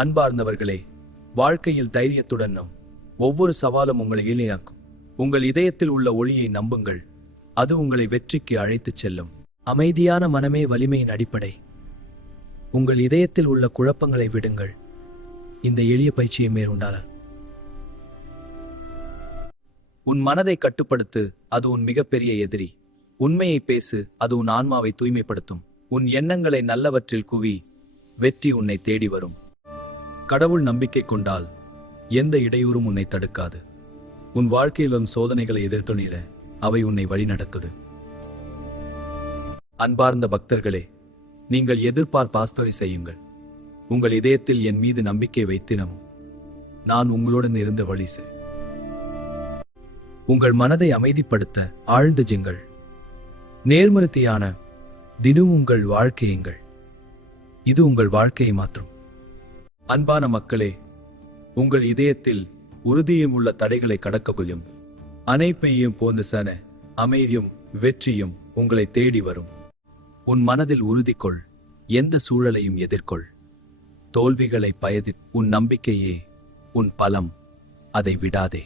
அன்பார்ந்தவர்களே, வாழ்க்கையில் தைரியத்துடனும் ஒவ்வொரு சவாலும் உங்களை எளிதாக்கும். உங்கள் இதயத்தில் உள்ள ஒளியை நம்புங்கள், அது உங்களை வெற்றிக்கு அழைத்துச் செல்லும். அமைதியான மனமே வலிமையின் அடிப்படை. உங்கள் இதயத்தில் உள்ள குழப்பங்களை விடுங்கள். இந்த எளிய பயிற்சியை மேற்கொண்டால் உன் மனதை கட்டுப்படுத்து, அது உன் மிகப்பெரிய எதிரி. உண்மையை பேசு, அது உன் ஆன்மாவை தூய்மைப்படுத்தும். உன் எண்ணங்களை நல்லவற்றில் குவி, வெற்றி உன்னை தேடி வரும். கடவுள் நம்பிக்கை கொண்டால் எந்த இடையூறும் உன்னை தடுக்காது. உன் வாழ்க்கையில் வரும் சோதனைகளை எதிர்த்து நிற அவை உன்னை வழிநடத்துது. அன்பார்ந்த பக்தர்களே, நீங்கள் எதிர்பார்ப்பதை செய்யுங்கள். உங்கள் இதயத்தில் என் மீது நம்பிக்கை வைத்தினம், நான் உங்களுடன் இருந்து வழி செய். உங்கள் மனதை அமைதிப்படுத்த ஆழ்ந்து ஜெங்கள். நேர்மறையான தினம் உங்கள் வாழ்க்கையுங்கள். இது உங்கள் வாழ்க்கையை மாற்றும். அன்பான மக்களே, உங்கள் இதயத்தில் உறுதியும் உள்ள தடைகளை கடக்க கொள்ளும். அனைப்பையும் போந்து சன அமைதியும் வெற்றியும் உங்களை தேடி வரும். உன் மனதில் உறுதி கொள், எந்த சூழலையும் எதிர்கொள். தோல்விகளை பயதி, உன் நம்பிக்கையே உன் பலம், அதை விடாதே.